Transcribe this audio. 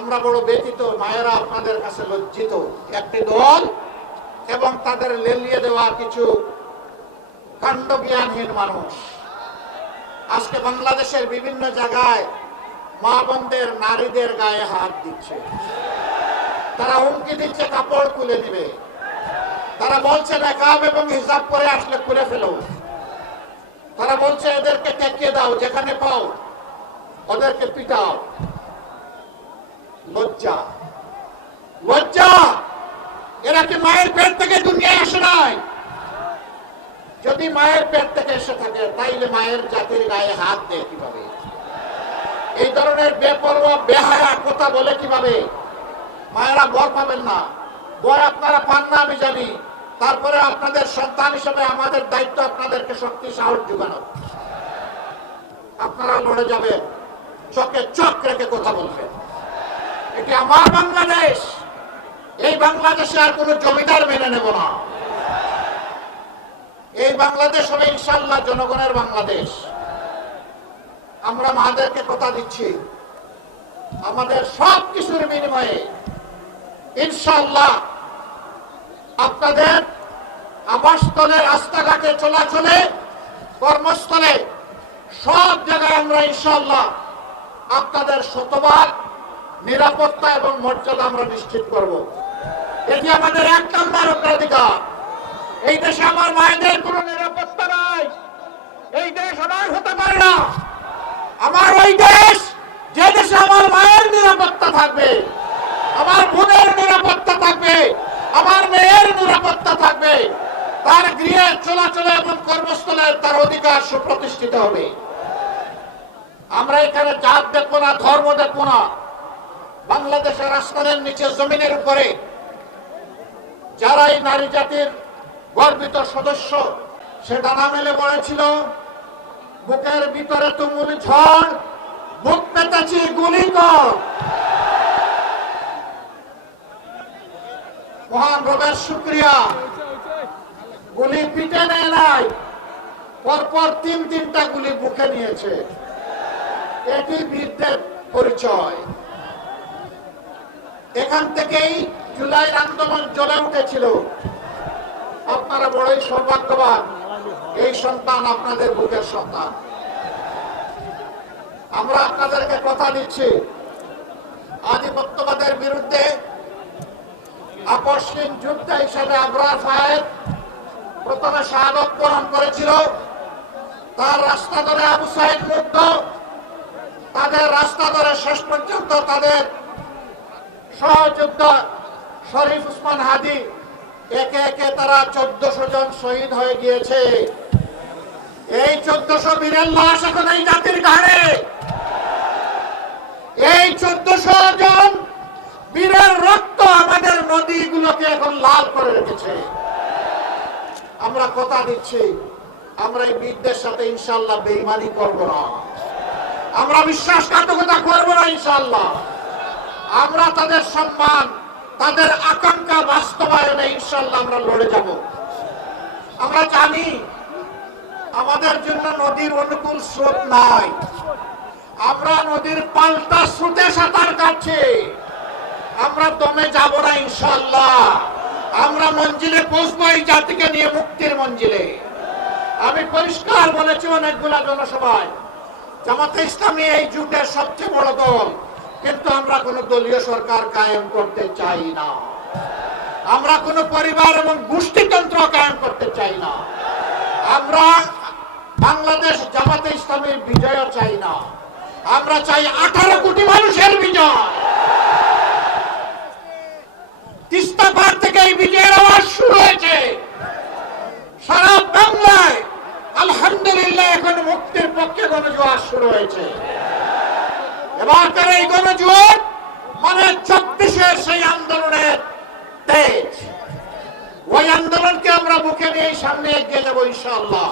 আমরা বড় ব্যথিত, মায়েরা আপনাদের কাছে লজ্জিত। একটি দল এবং তাদের লেলিয়ে দেওয়া কিছু কাণ্ডজ্ঞানহীন মানুষ আজকে বাংলাদেশের বিভিন্ন জায়গায় মা বোনদের, নারীদের গায়ে হাত দিচ্ছে। তারা হুমকি দিচ্ছে কাপড় খুলে দিবে। তারা বলছে নেকাব এবং হিজাব করে আসলে খুলে ফেলো। তারা বলছে এদেরকে টেকিয়ে দাও, যেখানে পাও ওদেরকে পিটাও। লজ্জা, লজ্জা! এরা কি মায়ের পেট থেকে দুনিয়ায় আসে নাই? যদি মায়ের পেট থেকে এসে থাকে তাইলে মায়ের জাতির গায়ে হাত দেয় কিভাবে? এই ধরনের বেপরোয়া বেহায়া কথা বলে কিভাবে? মায়েরা বর পাবেন না, বর আপনারা পান না আমি জানি। তারপরে আপনাদের সন্তান হিসেবে আমাদের দায়িত্ব আপনাদেরকে শক্তি সাহস যোগানো। আপনারা লড়ে যাবেন, চোখে চোখ রেখে কথা বলবেন। এটি আমার বাংলাদেশ। এই বাংলাদেশে আর কোনো জমিদার মেনে নেব না। এই বাংলাদেশ হবে ইনশাআল্লাহ জনগণের বাংলাদেশ। আমরা মাদেরকে কথা দিচ্ছি, আমাদের সব কিছুর বিনিময়ে ইনশাআল্লাহ আপনাদের আবাসস্থলে, রাস্তাঘাটে, চলাচলে, কর্মস্থলে সব জায়গায় আমরা ইনশাআল্লাহ আপনাদের শতভাগ নিরাপত্তা এবং মর্যাদা আমরা নিশ্চিত করব। এটি আমাদের এক নম্বর অগ্রাধিকার। এই দেশে আমার মায়েদের কোনো নিরাপত্তা নাই। এই দেশ আমার হতে পারে না। আমার ওই দেশ, যে দেশে আমার মায়ের নিরাপত্তা থাকবে, আমার বোনের নিরাপত্তা থাকবে, আমার মেয়ের নিরাপত্তা থাকবে, তার গৃহে, চলাচলে এবং কর্মস্থলে তার অধিকার সুপ্রতিষ্ঠিত হবে। আমরা এখানে জাত দেখবো না, ধর্ম দেখবো না। বাংলাদেশের আসমানের নিচে, জমিনের উপরে যারা এই নারী জাতির গর্বিত সদস্য, সেটা না মেলে বলেছিল বুকের ভিতরে তুমুল ঝড়, বুক পেতেছি গুলি কর। মহান রবের শুকরিয়া, গুলি পিটে নেয় নাই, পরপর তিনটা গুলি বুকে নিয়েছে। এটি বীরদের পরিচয়। এখান থেকেই জুলাইয়ের আন্দোলন জ্বলে উঠেছিল। আপনারা বড়ই সৌভাগ্যবান, এই সন্তান আপনাদের বুকের সন্তান। আমরা আপনাদেরকে কথা দিচ্ছি, আধিপত্যবাদের বিরুদ্ধে আপসহীন যোদ্ধা হিসেবে আবরার ফায়েদ প্রথমে শাহাদত বরণ করেছিল। তার রাস্তা ধরে আবু সাইদ মুগ্ধ, তাদের রাস্তা ধরে শেষ পর্যন্ত তাদের সহযোদ্ধা শরীফ উসমান হাদি, একে একে তারা 1400 জন শহীদ হয়ে গিয়েছে। এই 1400 বীরের লাশ এখন এই জাতির ঘাড়ে। এই 1400 জন বীরের রক্ত আমাদের নদীগুলোকে এখন লাল করে রেখেছে। আমরা কথা দিচ্ছি, আমরা এই বীরদের সাথে ইনশাআল্লাহ বেঈমানি করব না, আমরা বিশ্বাসঘাতকতা করব না ইনশাআল্লাহ। আমরা তাদের সম্মান, তাদের আকাঙ্ক্ষা বাস্তবায়নে ইনশাআল্লাহ আমরা লড়ে যাব। আমরা জানি আমাদের জন্য নদীর অনুকূল স্রোত নাই। আমরা নদীর পাল্টা স্রোতে সাঁতার কাটছি। আমরা দমে যাব না ইনশাআল্লাহ। আমরা মঞ্জিলে পৌঁছবো এই জাতিকে নিয়ে, মুক্তির মঞ্জিলে। আমি পরিষ্কার বলেছি অনেকগুলা জনসভায়, জামাতে ইসলামী এই যুগের সবচেয়ে বড় দল, কিন্তু আমরা কোন দলীয় সরকার কায়েম করতে চাই না। আমরা কোন পরিবার এবং গোষ্ঠীতন্ত্র কায়েম করতে চাই না। আমরা বাংলাদেশ জামাতে ইসলামীর বিজয় চাই না। আমরা চাই 18 কোটি মানুষের বিজয়। তিস্তা পার থেকে এই বিজয়ের আওয়াজ শুরু হয়েছে। সারা বাংলায় আলহামদুলিল্লাহ এখন মুক্তির পক্ষে গণজোয়ার শুরু হয়েছে। এবারকার এই গণজোয়ার মানে 24-এর সেই আন্দোলনের তেজ। ওই আন্দোলনকে আমরা বুকে নিয়ে সামনে এগিয়ে যাবো ইনশাআল্লাহ।